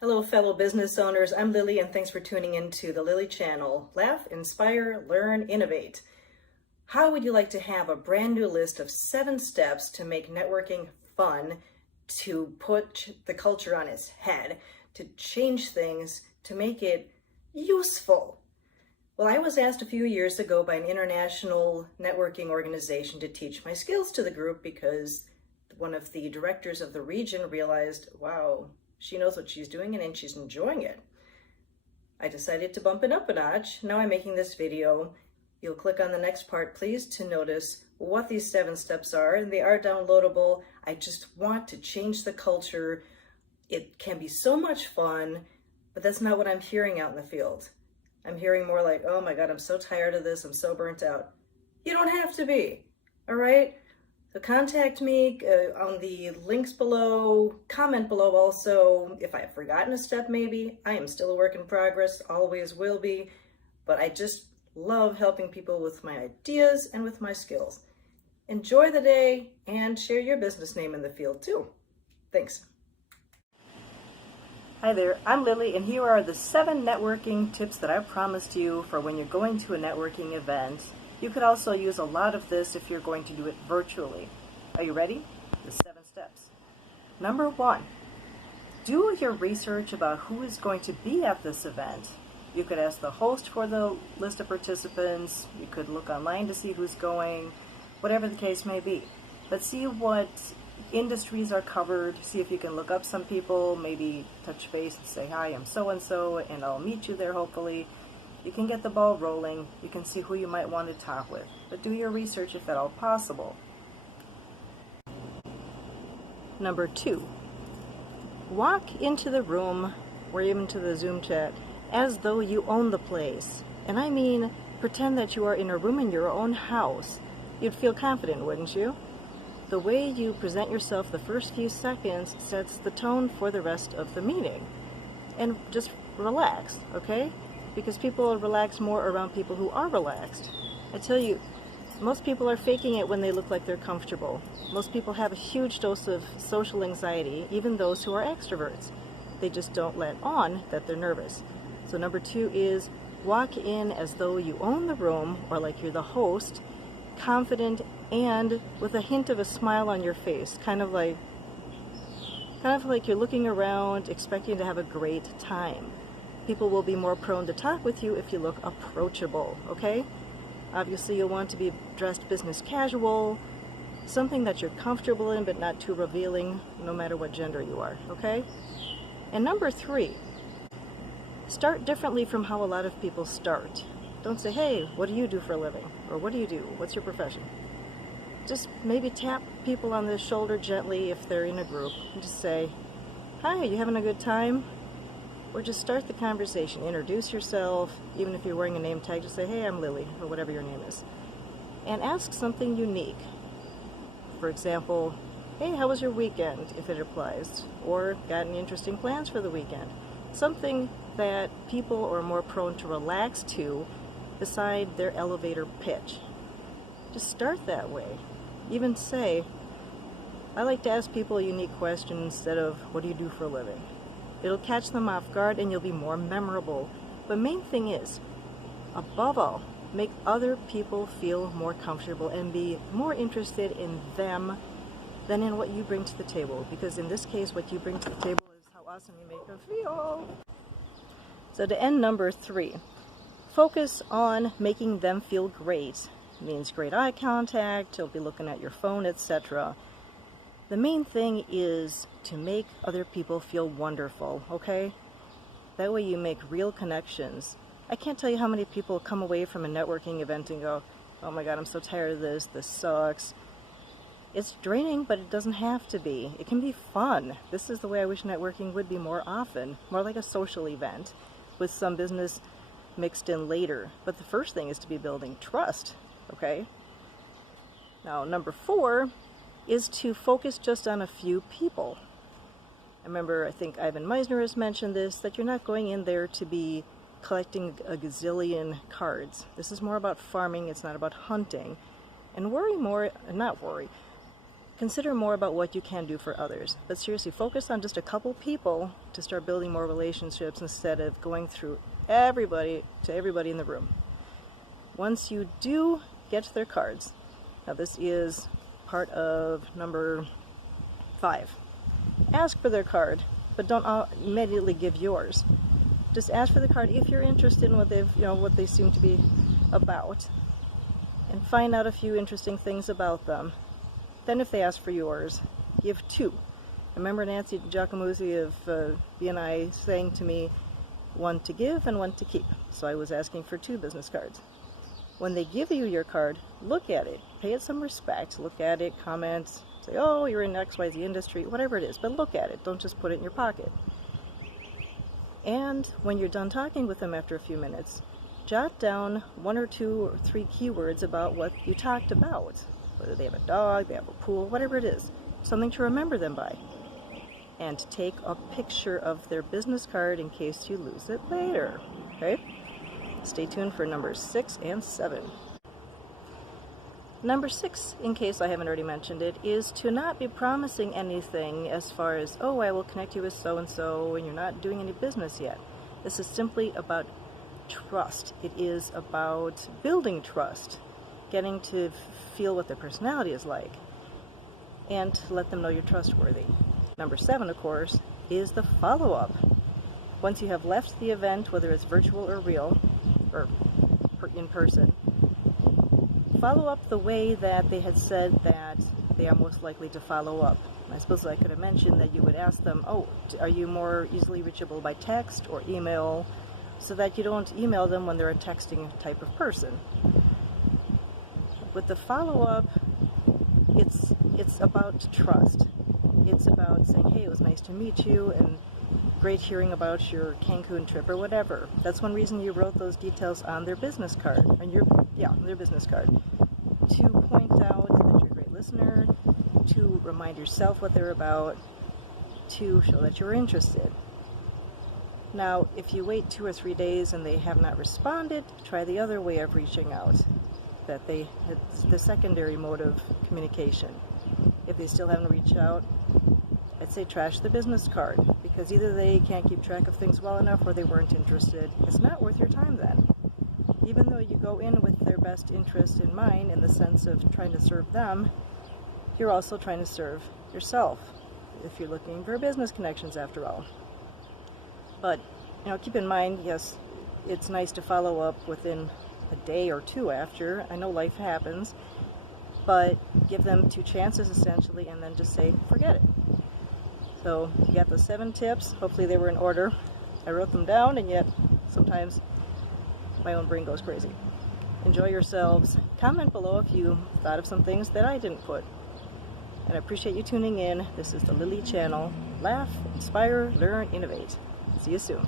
Hello, fellow business owners. I'm Lily, and thanks for tuning into the Lily channel. Laugh, inspire, learn, innovate. How would you like to have a brand new list of 7 steps to make networking fun, to put the culture on its head, to change things, to make it useful? Well, I was asked a few years ago by an international networking organization to teach my skills to the group because one of the directors of the region realized, wow, she knows what she's doing and she's enjoying it. I decided to bump it up a notch. Now I'm making this video. You'll click on the next part, please, to notice what these 7 steps are, and they are downloadable. I just want to change the culture. It can be so much fun, but that's not what I'm hearing out in the field. I'm hearing more like, oh my God, I'm so tired of this. I'm so burnt out. You don't have to be, all right? So contact me on the links below, comment below also. If I've forgotten a step, maybe. I am still a work in progress, always will be, but I just love helping people with my ideas and with my skills. Enjoy the day and share your business name in the field too. Thanks. Hi there, I'm Lily, and here are the 7 networking tips that I promised you for when you're going to a networking event. You could also use a lot of this if you're going to do it virtually. Are you ready? The 7 steps. Number 1, do your research about who is going to be at this event. You could ask the host for the list of participants. You could look online to see who's going, whatever the case may be. But see what industries are covered. See if you can look up some people, maybe touch base and say, hi, I'm so-and-so, and I'll meet you there hopefully. You can get the ball rolling. You can see who you might want to talk with. But do your research if at all possible. Number 2, walk into the room or even to the Zoom chat as though you own the place. And I mean, pretend that you are in a room in your own house. You'd feel confident, wouldn't you? The way you present yourself the first few seconds sets the tone for the rest of the meeting. And just relax, okay? Because people relax more around people who are relaxed. I tell you, most people are faking it when they look like they're comfortable. Most people have a huge dose of social anxiety, even those who are extroverts. They just don't let on that they're nervous. So number 2 is walk in as though you own the room, or like you're the host, confident and with a hint of a smile on your face, kind of like you're looking around expecting to have a great time. People will be more prone to talk with you if you look approachable, okay? Obviously you'll want to be dressed business casual, something that you're comfortable in but not too revealing, no matter what gender you are, okay? And number 3, start differently from how a lot of people start. Don't say, hey, what do you do for a living? Or what do you do? What's your profession? Just maybe tap people on the shoulder gently if they're in a group and just say, hi, you having a good time? Or just start the conversation. Introduce yourself. Even if you're wearing a name tag, just say, hey, I'm Lily, or whatever your name is. And ask something unique. For example, hey, how was your weekend, if it applies? Or got any interesting plans for the weekend? Something that people are more prone to relax to beside their elevator pitch. Just start that way. Even say, I like to ask people a unique question instead of, what do you do for a living? It'll catch them off guard and you'll be more memorable. But main thing is, above all, make other people feel more comfortable and be more interested in them than in what you bring to the table. Because in this case, what you bring to the table is how awesome you make them feel. So to end number 3, focus on making them feel great. It means great eye contact, you'll be looking at your phone, etc. The main thing is to make other people feel wonderful, okay? That way you make real connections. I can't tell you how many people come away from a networking event and go, oh my God, I'm so tired of this sucks. It's draining, but it doesn't have to be. It can be fun. This is the way I wish networking would be more often, more like a social event with some business mixed in later. But the first thing is to be building trust, okay? Now, number 4 is to focus just on a few people. I remember, I think Ivan Meisner has mentioned this, that you're not going in there to be collecting a gazillion cards. This is more about farming, it's not about hunting. And worry more, not worry, consider more about what you can do for others. But seriously, focus on just a couple people to start building more relationships instead of going through everybody in the room. Once you do get their cards, now this is part of number 5. Ask for their card, but don't immediately give yours. Just ask for the card if you're interested in what they seem to be about, and find out a few interesting things about them. Then if they ask for yours, give 2. Remember Nancy Giacomuzzi of BNI saying to me, 1 to give and 1 to keep. So I was asking for 2 business cards. When they give you your card, look at it, pay it some respect, look at it, comment, say, oh, you're in XYZ industry, whatever it is, but look at it, don't just put it in your pocket. And when you're done talking with them after a few minutes, jot down 1 or 2 or 3 keywords about what you talked about. Whether they have a dog, they have a pool, whatever it is. Something to remember them by. And take a picture of their business card in case you lose it later. Okay? Stay tuned for numbers 6 and 7. Number 6, in case I haven't already mentioned it, is to not be promising anything as far as, oh, I will connect you with so-and-so, and you're not doing any business yet. This is simply about trust. It is about building trust, getting to feel what their personality is like, and to let them know you're trustworthy. Number 7, of course, is the follow-up. Once you have left the event, whether it's virtual or real, or in person, follow up the way that they had said that they are most likely to follow up. I suppose I could have mentioned that you would ask them, oh, are you more easily reachable by text or email, so that you don't email them when they're a texting type of person. With the follow-up, it's about trust. It's about saying, hey, it was nice to meet you, and great hearing about your Cancun trip or whatever. That's one reason you wrote those details on their business card, their business card, to point out that you're a great listener, to remind yourself what they're about, to show that you're interested. Now, if you wait 2 or 3 days and they have not responded, try the other way of reaching out. It's the secondary mode of communication. If they still haven't reached out, I'd say trash the business card, because either they can't keep track of things well enough or they weren't interested. It's not worth your time then. Even though you go in with their best interest in mind, in the sense of trying to serve them, you're also trying to serve yourself, if you're looking for business connections after all. But, keep in mind, yes, it's nice to follow up within a day or 2 after. I know life happens, but give them 2 chances essentially, and then just say, forget it. So you got the 7 tips. Hopefully they were in order. I wrote them down, and yet sometimes my own brain goes crazy. Enjoy yourselves. Comment below if you thought of some things that I didn't put. And I appreciate you tuning in. This is the Lily Channel. Laugh, inspire, learn, innovate. See you soon.